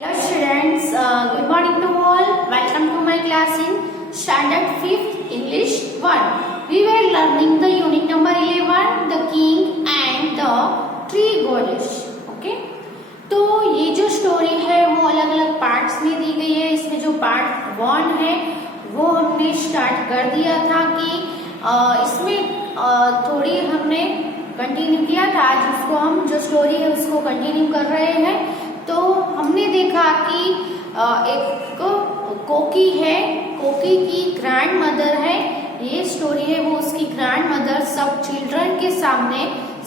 Hello students, good morning to all. Welcome to my class in Standard 5th English 1. We were learning the unit number 11, the king and the tree goddess. Okay? तो ये जो story है वो अलग अलग parts में दी गई है. इसमें जो पार्ट 1 है वो हमने स्टार्ट कर दिया था कि इसमें थोड़ी हमने कंटिन्यू किया था. आज उसको हम जो स्टोरी है उसको कंटिन्यू कर रहे हैं. तो हमने देखा कि एक कोकी है, कोकी की ग्रैंड मदर है. ये स्टोरी है वो उसकी ग्रैंड मदर सब चिल्ड्रन के सामने,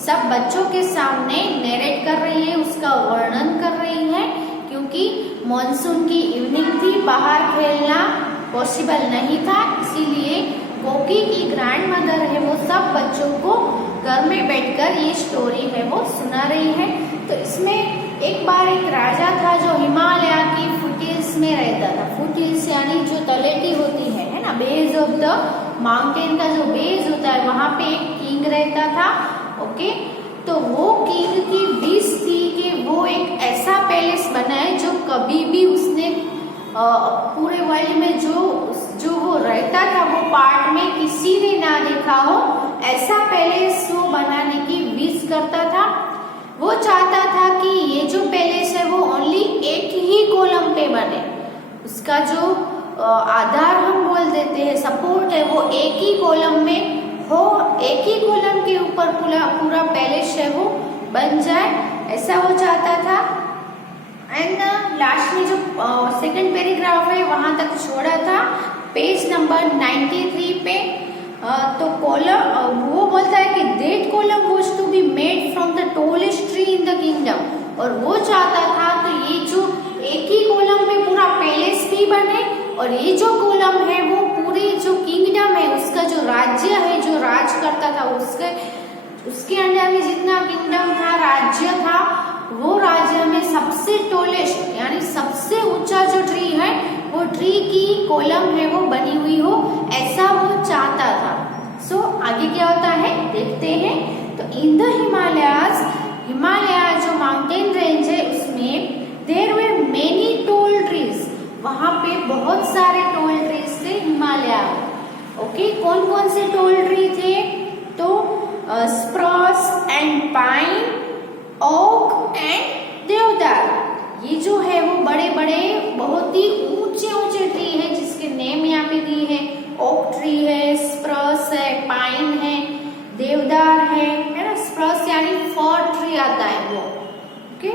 सब बच्चों के सामने नरेट कर रही है, उसका वर्णन कर रही है. क्योंकि मॉनसून की इवनिंग थी, बाहर खेलना पॉसिबल नहीं था, इसीलिए कोकी की ग्रैंड मदर है वो सब बच्चों को घर में बैठकर ये स्टोरी है वो सुना रही है. तो इसमें एक बार एक राजा था जो हिमालय की फुटहिल्स में रहता था. फुटहिल्स यानी जो तलेटी होती है ना, बेस ऑफ द माउंटेन का जो बेस होता है, वहां पे एक किंग रहता था. ओके, तो वो किंग की विश थी कि वो एक ऐसा पैलेस बनाए जो कभी भी उसने पूरे वर्ल्ड में जो वो रहता था वो पार्ट में किसी ने ना देखा हो, ऐसा पैलेस वो बनाने की विश करता था. वो चाहता था कि ये जो पैलेस है वो ओनली एक ही कॉलम पे बने. उसका जो आधार हम बोल देते हैं, सपोर्ट है, वो एक ही कॉलम में हो, एक ही कॉलम के ऊपर पूरा पैलेस है वो बन जाए, ऐसा वो चाहता था. एंड लास्ट में जो सेकंड पैराग्राफ है वहां तक छोड़ा था, पेज नंबर 93 पे. तो कॉलम वो बोलता है कि that column was to be made from the tallest tree in the kingdom. और वो चाहता था तो ये जो एक ही कॉलम में पूरा पैलेस भी बने, और ये जो कॉलम है वो पूरी जो किंगडम है, उसका जो राज्य है, जो राज करता था, उसके अंदर में जितना किंगडम था, राज्य था, वो राज्य में सबसे टॉलेस्ट यानी सबसे ऊंचा जो ट्री है वो ट्री की कॉलम है वो बनी हुई हो, ऐसा वो चाहता था. सो आगे क्या होता है देखते हैं. तो इन द हिमालयाज, हिमालय जो माउंटेन रेंज है उसमें there were many tall trees, वहां पे बहुत सारे टॉल ट्रीज थे हिमालय. ओके, कौन कौन से टॉल ट्री थे? तो spruce and pine, oak and deodar. ये जो है वो बड़े बड़े बहुत ही ऊंचे ऊंचे ट्री है जिसके नेम यहाँ पे दी है. ओक ट्री है, स्प्रूस है, पाइन है, देवदार है ना. स्प्रूस यानी फर ट्री आता है वो. ओके,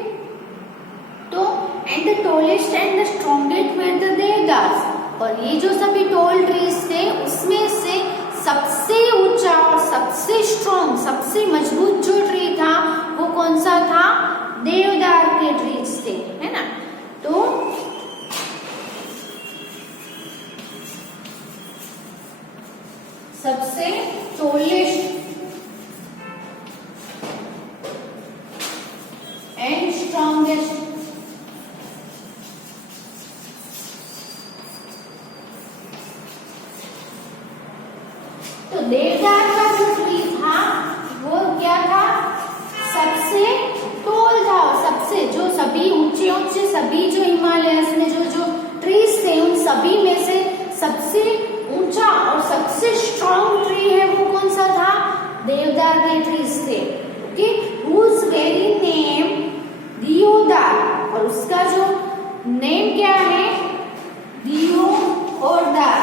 तो and the tallest and the strongest were the deodars. और ये जो सभी टॉल ट्रीज थे उसमें से सबसे ऊंचा और सबसे स्ट्रॉन्ग, सबसे मजबूत जो ट्री था वो कौन सा था? देवदार के ट्रीज थे, है ना. तो सबसे टॉलेस्ट एंड स्ट्रॉन्गेस्ट तो देवदार का जो ट्री था वो क्या था? सबसे टॉल था. सबसे जो सभी ऊंचे ऊंचे सभी जो हिमालयस में जो ट्रीज थे उन सभी में से सबसे ऊंचा और सबसे स्ट्रॉन्ग ट्री है वो कौन सा था? देवदार के ट्रीज थे. Okay, whose very name deodar. और उसका जो नेम क्या है? दियोदार.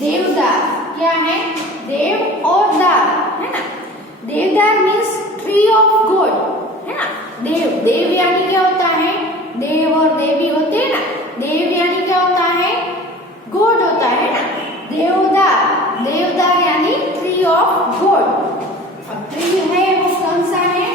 देवदार क्या है? देव और दार, है ना. देवदार मीन्स ट्री ऑफ गॉड, है ना. देव यानी क्या होता है? देव और देवी होते हैं ना. देव यानी क्या होता है? गॉड होता है ना. देवदार यानी ट्री ऑफ गॉड. अब ट्री है वो कौन सा है?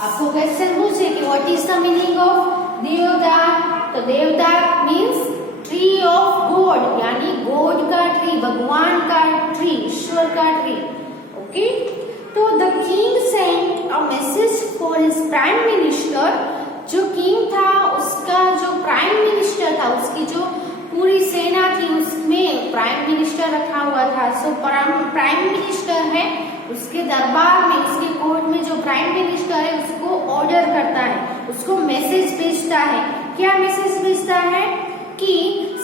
आपको क्वेश्चन पूछे कि what is the meaning of देवदार. तो देवदार मीन्स ट्री ऑफ गॉड यानी गॉड का ट्री, भगवान का ट्री, ईश्वर का ट्री. ओके, तो the king sent a message for his prime minister. जो किंग था उसका जो प्राइम मिनिस्टर था, उसकी जो पूरी सेना थी उसमें प्राइम मिनिस्टर रखा हुआ था. सो प्राइम मिनिस्टर है उसके दरबार में, उसके कोर्ट में जो प्राइम मिनिस्टर है उसको ऑर्डर करता है, उसको मैसेज भेजता है। क्या मैसेज भेजता है कि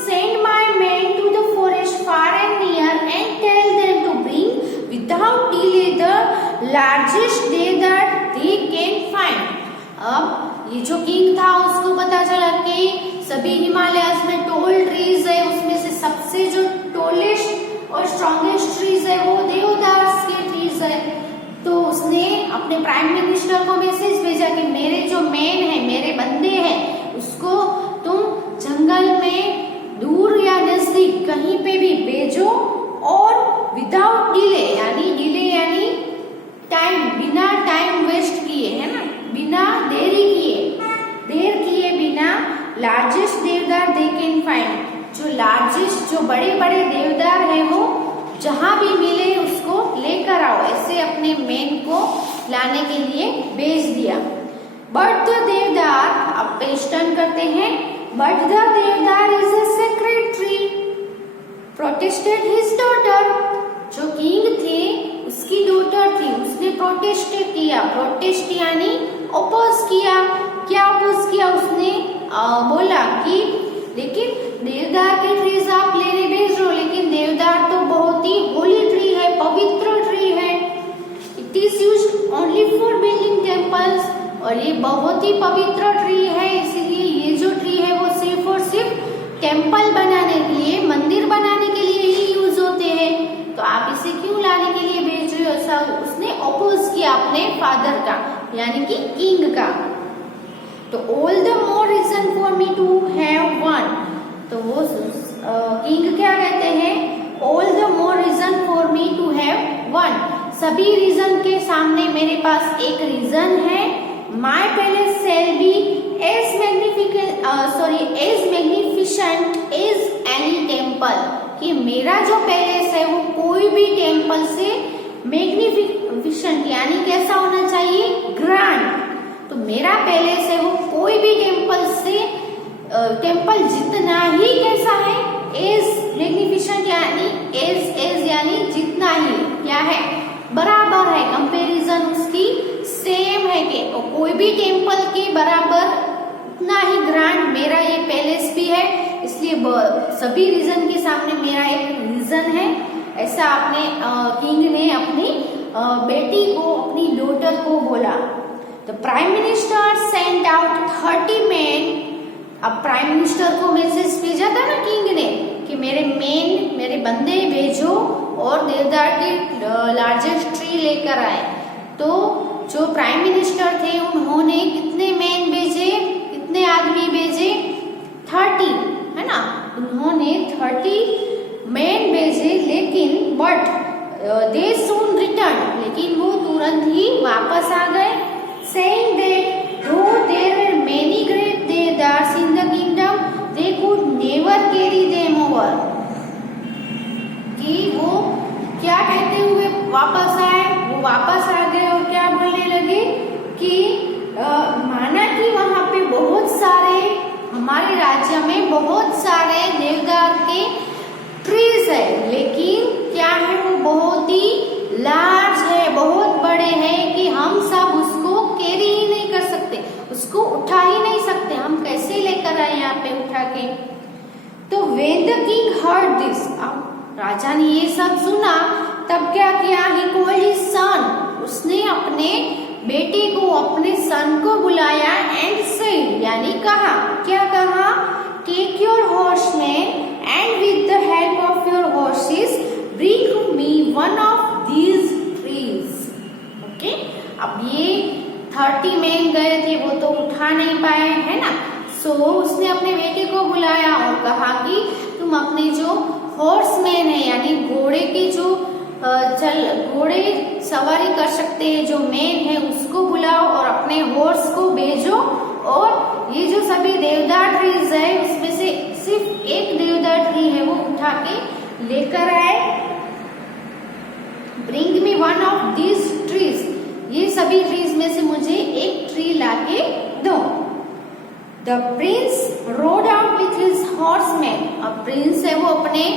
send my man to the forest far and near and tell them to bring without delay the largest deodar they can find. अब ये जो किंग था उसको पता चला कि सभी हिमालयस में टॉल ट्रीज है, उसमें से सबसे जो टॉलेस्ट और स्ट्रॉन्गेस्ट ट्रीज है वो देवदार के ट्रीज है। तो उसने अपने प्राइम मिनिस्टर को मैसेज भेजा कि मेरे जो मैन है, मेरे बंदे हैं, उसको तुम जंगल में दूर या नजदीक कहीं पे भी भेजो और विदाउट डिले यानी टाइम, बिना टाइम वेस्ट किए, है ना, बिना देर किए बिना largest deodar they can find, जो लार्जेस्ट, जो बड़े बड़े देवदार है वो जहां भी मिले उसको लेकर आओ, ऐसे अपने मेन को लाने के लिए भेज दिया। बट द देवदार, अब पेज टर्न करते हैं, but the deodar is a sacred tree protested his daughter. जो किंग थे उसकी डॉटर थी, उसने प्रोटेस्ट किया, प्रोटेस्ट यानी अपोज किया। क्या अपोज किया उसने? बोला कि लेकिन देवदार के ट्रीज आप लेने भेज रहे हो, लेकिन देवदार तो बहुत ही होली ट्री है, पवित्र ट्री है, it is used only for building temples, और ये बहुत ही पवित्र ट्री है, इसीलिए ये जो ट्री है वो सिर्फ और सिर्फ टेम्पल बनाने के लिए, मंदिर बनाने के लिए ही यूज होते हैं, तो आप इसे क्यों लाने के लिए भेज रहे हो? ऐसा उसने अपोज किया अपने फादर का, यानी कि किंग का। तो all the more reason for me to have one, तो वो किंग क्या कहते हैं? All the more reason for me to have one, सभी रीजन के सामने मेरे पास एक रीजन है। My palace shall be as magnificent as any temple, कि मेरा जो पैलेस है वो कोई भी टेम्पल से मैग्निफिसेंट यानी कैसा होना चाहिए? ग्रैंड। तो मेरा पैलेस है वो कोई भी टेम्पल जितना ही कैसा है? एज मैग्निफिसेंट यानी जितना ही क्या है? बराबर है, कंपैरिजन उसकी सेम है कि कोई भी टेम्पल के बराबर उतना ही ग्रैंड मेरा ये पैलेस भी है, इसलिए सभी रीजन के सामने मेरा एक रीजन है। ऐसा अपने किंग ने अपनी बेटी को, अपनी डॉटर को बोला। The prime minister sent out 30 man, अब प्राइम मिनिस्टर को मैसेज भेजा था ना किंग ने कि मेरे बंदे भेजो और देवदार के लार्जेस्ट ट्री लेकर आए। तो जो प्राइम मिनिस्टर थे उन्होंने कितने मैन भेजे, कितने आदमी भेजे? 30, है ना, उन्होंने 30 मैन भेजे, लेकिन बट दे सून रिटर्न, लेकिन वो तुरंत ही वापस आ गए। saying that though there were many great devdars in the kingdom, they could never carry them over, कि वो क्या कहते हुए वापस आए? वो वापस आ गए और क्या बोलने लगे कि माना कि वहां पे बहुत सारे, हमारे राज्य में बहुत सारे देवदार के ट्रीज है, लेकिन क्या है? वो बहुत ही लार्ज है, बहुत बड़े हैं कि हम सब उसको कैरी ही नहीं कर सकते, उसको उठा ही नहीं सकते, हम कैसे लेकर आए यहाँ पे उठा के? तो when the king heard this, अब राजा ने ये सब सुना, तब क्या किया? He called his son, उसने अपने बेटे को, अपने सन को बुलाया and said, यानी कहा, क्या कहा? Take your horsemen and with the help of your horses bring me one of these trees. Okay? अब ये 30 मैन गए थे, वो तो उठा नहीं पाए, है ना, सो उसने अपने बेटे को बुलाया और कहा कि तुम अपने जो हॉर्समैन है, यानी घोड़े के जो घोड़े सवारी कर सकते हैं जो मैन है, उसको बुलाओ और अपने हॉर्स को भेजो, और ये जो सभी देवदार ट्रीज है उसमें से सिर्फ एक देवदार ट्री है वो उठा के लेकर आए। Bring me one of these trees, ये सभी ट्रीज में से मुझे एक ट्री लाके दो। The Prince road out with his horseman, अब प्रिंस है वो अपने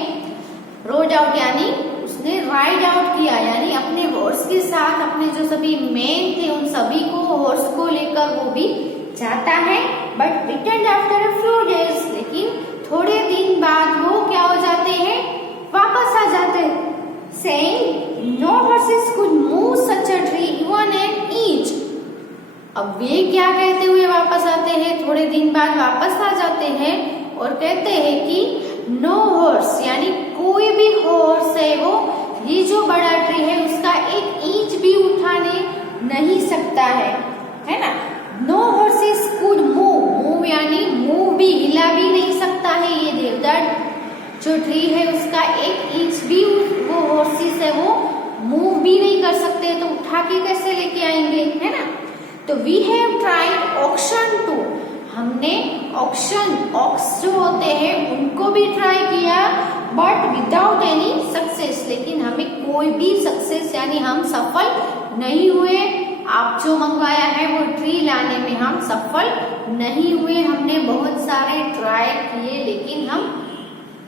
रोड आउट यानी उसने राइड आउट किया, यानी अपने हॉर्स के साथ अपने जो सभी मेन थे उन सभी को हॉर्स को लेकर वो भी जाता है। But return after a few days, लेकिन थोड़े दिन बाद वो क्या हो जाते हैं, वापस आ जाते हैं। Saying no horses could move such a tree even an inch. अब वे क्या कहते हुए वापस आते हैं, थोड़े दिन बाद वापस आ जाते हैं और कहते हैं कि नो हॉर्स, यानी कोई भी हॉर्स है वो ये जो बड़ा ट्री है उसका एक इंच भी उठाने नहीं सकता है ना। नो हॉर्सेस कुड मूव यानी मूव भी, हिला भी नहीं सकता है ये देवदार जो ट्री है उसका एक इंच भी वो हॉर्सेस है वो मूव भी नहीं कर सकते, तो उठा के कैसे लेके आएंगे, है ना। तो we have tried oxen too, हमने ऑक्शन ऑक्स जो होते हैं उनको भी ट्राई किया, बट विदाउट एनी सक्सेस, लेकिन हमें कोई भी सक्सेस यानी हम सफल नहीं हुए। आप जो मंगवाया है वो ट्री लाने में हम सफल नहीं हुए, हमने बहुत सारे ट्राई किए लेकिन हम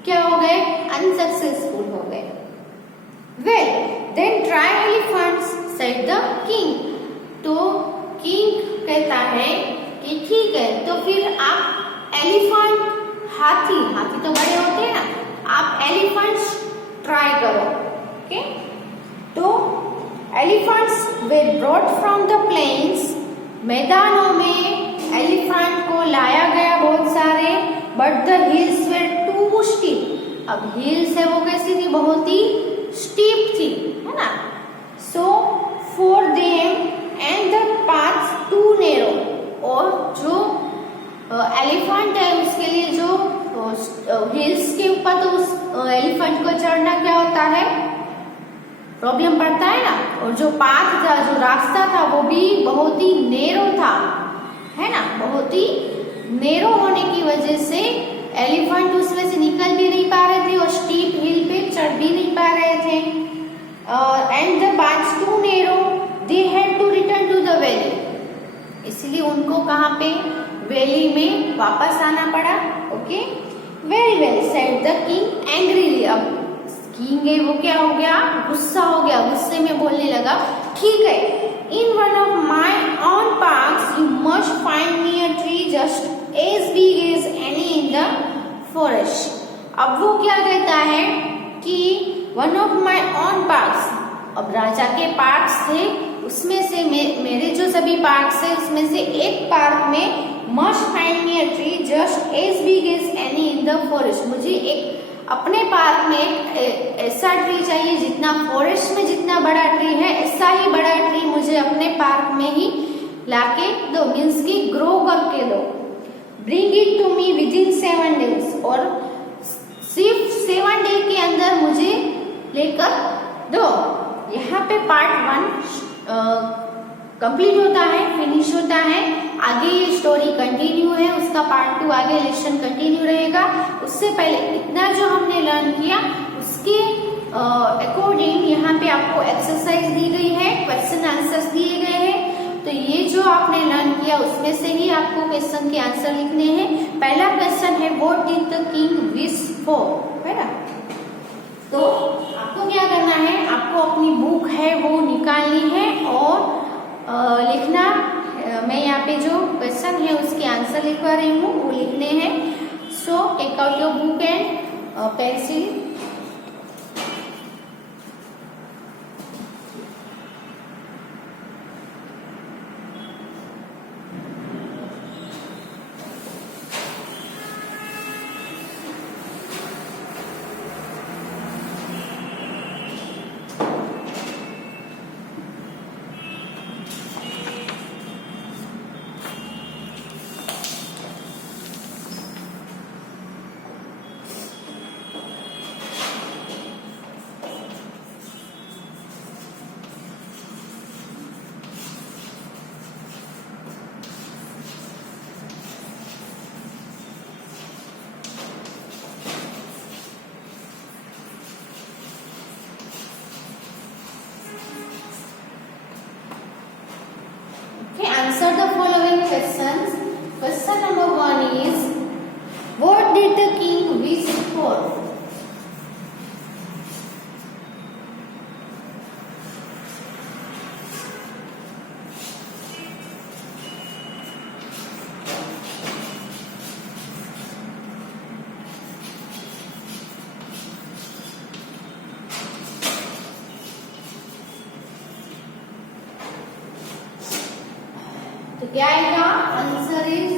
क्या हो गए, अनसक्सेसफुल हो गए। Well then try elephants said the king, तो किंग कहता है कि ठीक है तो फिर आप एलिफेंट, हाथी तो बड़े होते हैं ना, आप एलिफेंट्स ट्राई करो। ओके, तो elephants were brought from the plains, मैदानों में एलिफेंट को लाया गया बहुत सारे, but the hills were too steep, अब हिल्स है वो कैसी थी, बहुत ही स्टीप थी, है ना। So for them and the path too narrow, और जो एलिफेंट है उसके लिए जो हिल्स के ऊपर तो उस एलिफेंट को चढ़ना क्या होता है, प्रॉब्लम पड़ता है ना, और जो पाथ था, जो रास्ता था वो भी बहुत ही नेरो था, है ना। बहुत ही नेरो होने की वजह से एलिफेंट उसमें से निकल भी नहीं पा रहे थे और स्टीप हिल पे चढ़ भी नहीं पा रहे थे। And the path too narrow they had to return to the valley, इसलिए उनको कहाँ पे, वैली में वापस आना पड़ा। Okay, very well said the king angrily, अब किंग है वो क्या हो गया, गुस्सा हो गया, गुस्से में बोलने लगा, ठीक है, in one of my own parks you must find me a tree just as big as any in the forest. अब वो क्या कहता है कि one of my own parks, अब राजा के पार्क्स थे उसमें से मेरे जो सभी पार्क्स है उसमें से एक पार्क में must find me a tree just as big as any in the forest, मुझे एक अपने पार्क में एक ऐसा ट्री चाहिए जितना फॉरेस्ट में जितना बड़ा ट्री है ऐसा ही बड़ा ट्री मुझे अपने पार्क में ही लाके दो, मीन्स की ग्रो करके दो। Bring it to me within 7 days, और सिर्फ 7 डे के अंदर मुझे लेकर दो। यहाँ पे पार्ट 1 कंप्लीट होता है, फिनिश होता है। आगे ये स्टोरी कंटिन्यू है, उसका पार्ट 2 आगे लेसन कंटिन्यू रहेगा। उससे पहले इतना जो हमने लर्न किया उसके अकॉर्डिंग यहाँ पे आपको एक्सरसाइज दी गई है, क्वेश्चन आंसर्स दिए गए हैं। तो ये जो आपने लर्न किया उसमें से ही आपको क्वेश्चन के आंसर लिखने हैं। पहला क्वेश्चन है what did the king wish for, है ना। तो आपको क्या करना है, आपको अपनी बुक है वो निकालनी है और लिखना, मैं यहाँ पे जो क्वेश्चन है उसके आंसर लिखवा रही हूँ वो लिखने हैं। So take out your book and pencil. Answer the following questions. Question number 1 is what did the king wish for? तो क्या आएगा? Answer is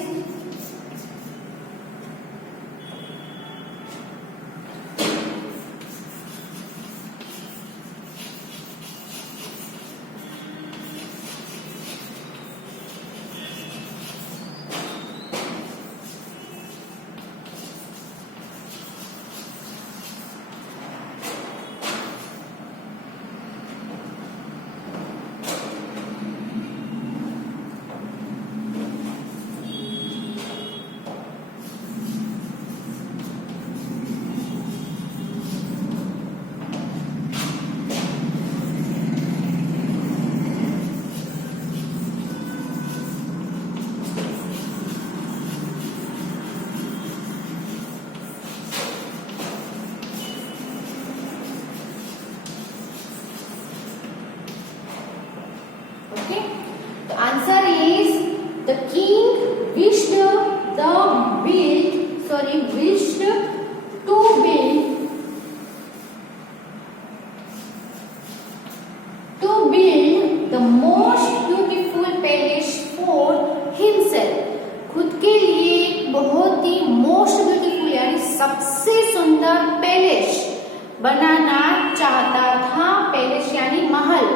answer is the king wished to build the most beautiful palace for himself. खुद के लिए बहुत ही most beautiful यानी सबसे सुंदर पैलेस बनाना चाहता था। पैलेस यानी महल,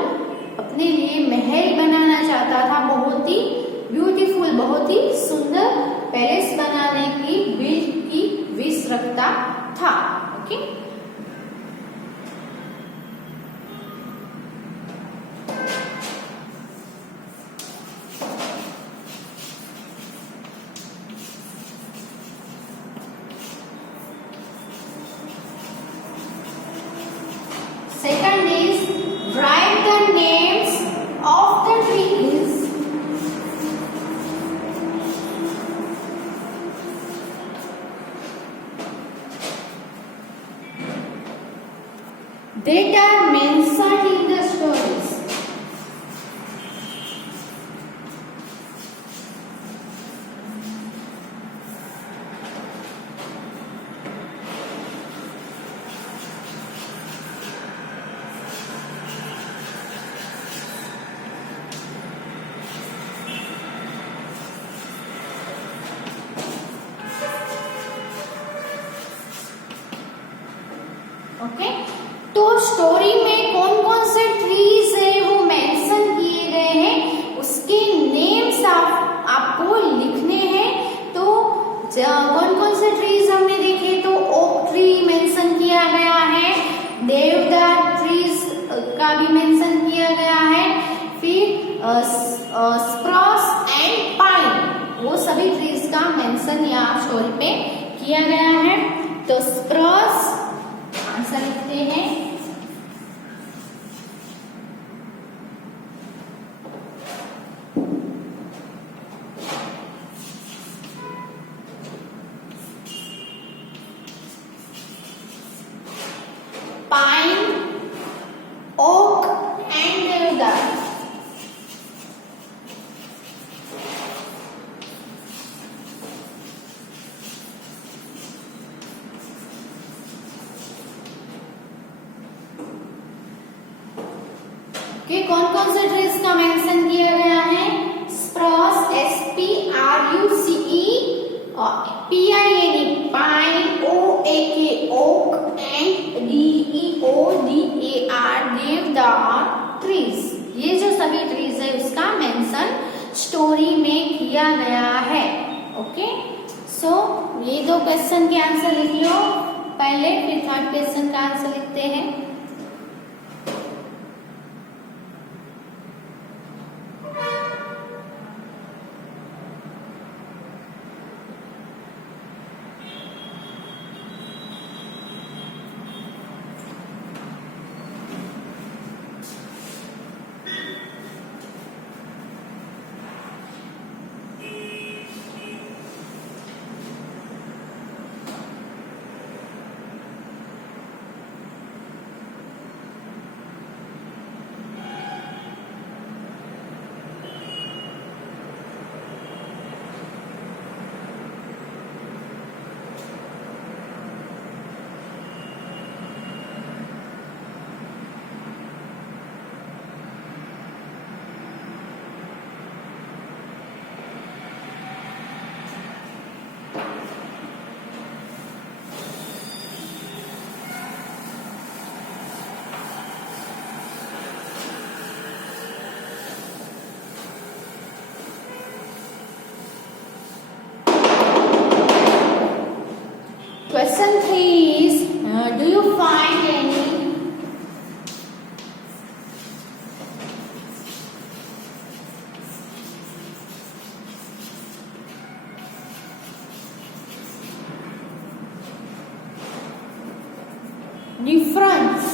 अपने लिए महल बनाना चाहता था। बहुत ही ब्यूटीफुल, बहुत ही सुंदर पैलेस बनाने की विश रखता था। Okay, second is write the names of the trees that are mentioned in the stories. Okay, तो स्टोरी में कौन कौन से ट्रीज है वो मेंशन किए गए हैं, उसके नेम्स आपको लिखने हैं। तो कौन कौन से ट्रीज हमने देखे, तो ओक ट्री मेंशन किया गया है, देवदार ट्रीज का भी मेंशन किया गया है, फिर स्प्रॉस एंड पाइन, वो सभी ट्रीज का मेंशन यहाँ स्टोरी पे किया गया है। तो स्प्रॉस आंसर लिखते हैं, पाइन, ओक एंड देवदार। कि कौन कौन से ट्रीज का मेंशन किया गया है, spruce SPRUCE, PINE pine, OAK oak and DEODAR deodar trees. ये जो सभी ट्रीज है उसका मेंशन स्टोरी में किया गया है। ओके, सो ये दो क्वेश्चन के आंसर लिख लो पहले, फिर थर्ड क्वेश्चन का आंसर लिखते हैं। difference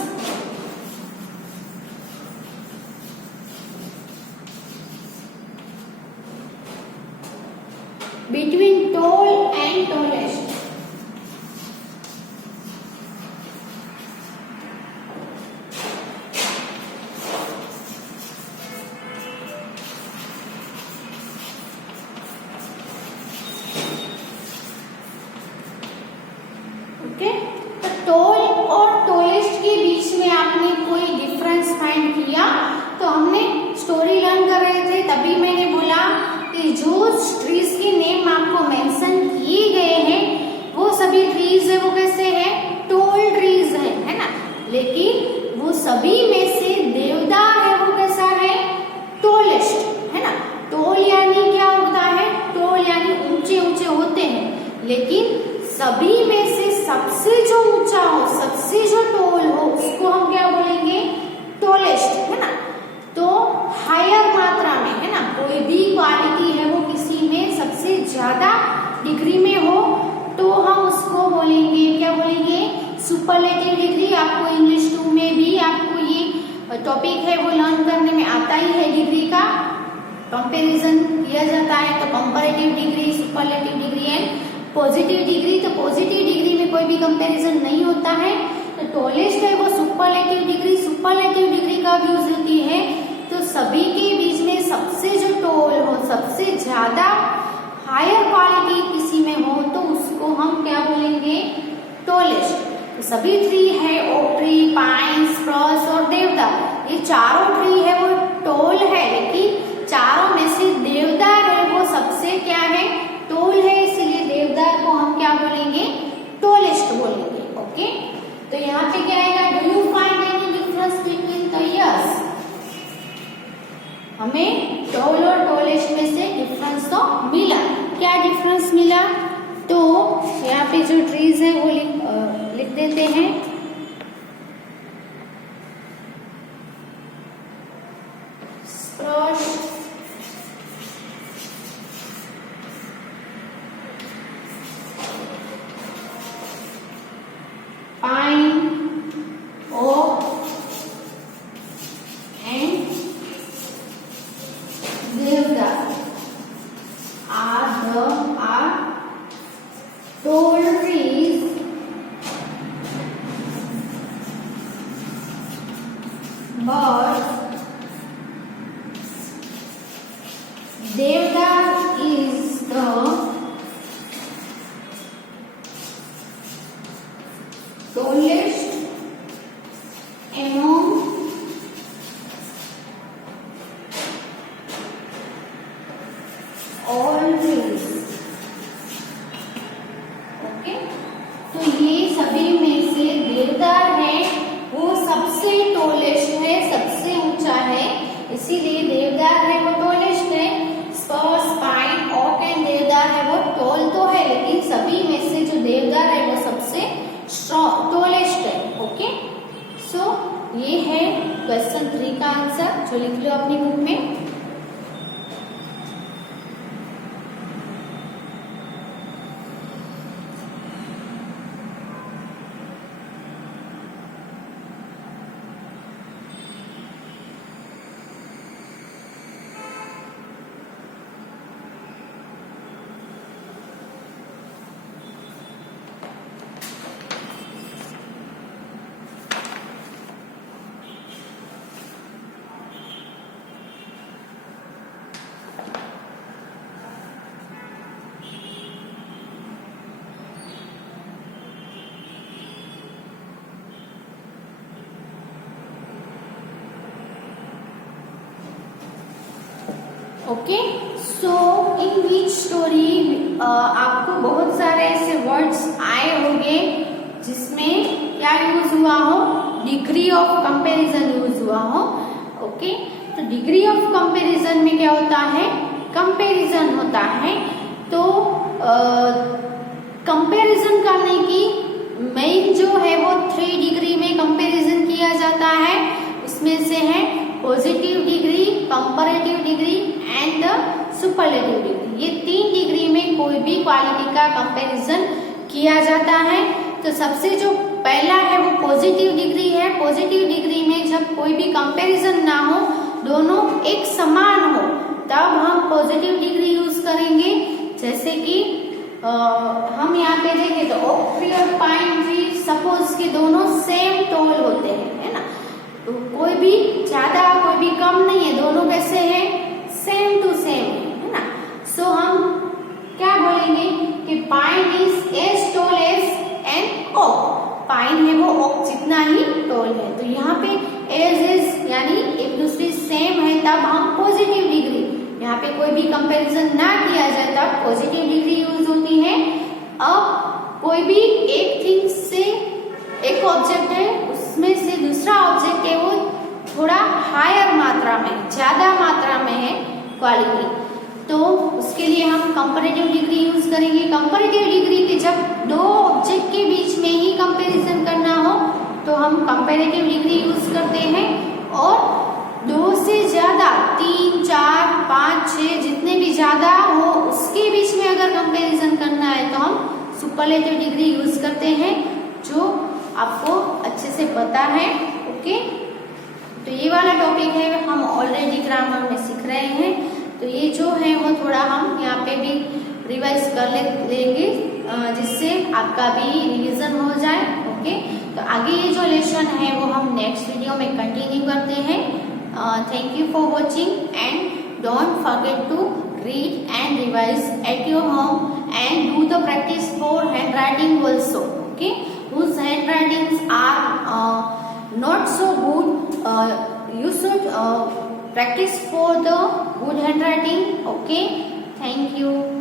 between tall and tallest. Okay, तो टॉल और टॉलेस्ट के बीच में आपने कोई डिफरेंस फाइंड किया? तो हमने स्टोरी लर्न कर रहे थे, तभी मैंने बोला कि जो ट्रीज के नेम आपको मेंशन किए गए हैं वो सभी ट्रीज है वो कैसे हैं? टॉल ट्रीज है ना। लेकिन वो सभी में से देवदार है वो कैसा है? टॉलेस्ट है ना। टॉल यानी क्या होता है? टॉल यानी ऊंचे ऊंचे होते हैं, लेकिन सभी में से सबसे जो ऊंचा हो, सबसे जो टॉल हो, उसको हम क्या बोलेंगे? टॉलेस्ट है ना। तो हायर मात्रा में है ना, कोई भी क्वालिटी है वो किसी में सबसे ज्यादा डिग्री में हो तो हम उसको बोलेंगे, क्या बोलेंगे? Superlative degree. आपको इंग्लिश 2 में भी आपको ये टॉपिक है वो लर्न करने में आता ही है। डिग्री का कंपैरिजन किया जाता है, तो comparative degree, superlative degree and positive degree. तो पॉजिटिव डिग्री में कोई भी कंपैरिजन नहीं होता है। तो टॉलेस्ट है वो सुपरलेटिव डिग्री। सुपरलेटिव डिग्री कब यूज होती है? तो सभी के बीच में सबसे जो टॉल हो, सबसे ज्यादा हायर क्वालिटी किसी में हो तो उसको हम क्या बोलेंगे? टॉलेस्ट। तो सभी ट्री है, ओक ट्री, पाइन, स्प्रूस और देवदार, ये चारों ट्री है वो टॉल है, लेकिन चारों में से देवदार है वो सबसे क्या है? टॉल है। इसीलिए देवदार को हम क्या बोलेंगे? टॉलेस्ट बोलेंगे। ओके, तो यहाँ पे क्या आएगा? Do you find any difference between the years? हमें टॉल और टॉलेस्ट में से डिफरेंस तो मिला। क्या डिफरेंस मिला? तो यहाँ पे जो ट्रीज है वो लिख देते हैं। स्प्रूस, पाइन, ओक एंड देवदार are tall trees but Devdar is the tallest among all trees. Okay, तो ये सभी में से देवदार है वो सबसे टॉलेस्ट है, सबसे ऊंचा है, इसीलिए देवदार है वो टॉलेस्ट है। स्पर्स, पाइन, ओक एंड देवदार है वो टॉल तो है, लेकिन सभी में से जो देवदार है वो सबसे टॉलेस्ट है। ओके, सो ये है क्वेश्चन 3 का आंसर, जो लिख लो अपनी बुक में। ओके, सो इन विच स्टोरी आपको बहुत सारे ऐसे वर्ड्स आए होंगे जिसमें क्या यूज हुआ हो? डिग्री ऑफ कंपैरिजन यूज हुआ हो। ओके, तो डिग्री ऑफ कंपैरिजन में क्या होता है? कंपैरिजन होता है। तो कंपैरिजन करने की मेन जो है वो 3 डिग्री में कंपैरिजन किया जाता है। उसमें से है positive degree, comparative degree and superlative degree. ये 3 डिग्री में कोई भी क्वालिटी का कंपैरिजन किया जाता है। तो सबसे जो पहला है वो पॉजिटिव डिग्री है। पॉजिटिव डिग्री में जब कोई भी कंपैरिजन ना हो, दोनों एक समान हो, तब हम पॉजिटिव डिग्री यूज करेंगे। जैसे कि हम यहाँ पे देखें तो ओक ट्री और पाइन ट्री, सपोज कि दोनों सेम टॉल होते हैं, है ना, तो कोई भी ज्यादा कोई भी कम नहीं है, दोनों कैसे हैं, सेम टू सेम है ना। सो हम क्या बोलेंगे कि pine is as tall as an oak. Pine है वो ओक जितना ही टॉल है। तो यहाँ पे एज यानी एक दूसरे सेम है, तब हम पॉजिटिव डिग्री, यहाँ पे कोई भी कंपैरिजन ना किया जाए तब पॉजिटिव डिग्री यूज होती है। अब कोई भी एक थिंग से, एक ऑब्जेक्ट है, उसमें से दूसरा ऑब्जेक्ट है वो थोड़ा हायर मात्रा में, ज्यादा मात्रा में है क्वालिटी, तो उसके लिए हम कंपैरेटिव डिग्री यूज करेंगे। कंपैरेटिव डिग्री के जब दो ऑब्जेक्ट के बीच में ही कंपैरिजन करना हो तो हम कंपैरेटिव डिग्री यूज करते हैं। और दो से ज्यादा, 3, 4, 5, 6 जितने भी ज्यादा हो उसके बीच में अगर कंपैरिजन करना है तो हम सुपरलेटिव डिग्री यूज करते हैं, जो आपको अच्छे से पता है। ओके, तो ये वाला टॉपिक है हम ऑलरेडी ग्रामर में सीख रहे हैं, तो ये जो है वो थोड़ा हम यहाँ पे भी रिवाइज कर लेंगे, जिससे आपका भी रिवीजन हो जाए। ओके, तो आगे ये जो लेसन है वो हम नेक्स्ट वीडियो में कंटिन्यू करते हैं। Thank you for watching, and don't forget to read and revise at your home and do the practice for handwriting also. Okay, whose handwritings are not so good, you should practice for the good handwriting. Okay, thank you.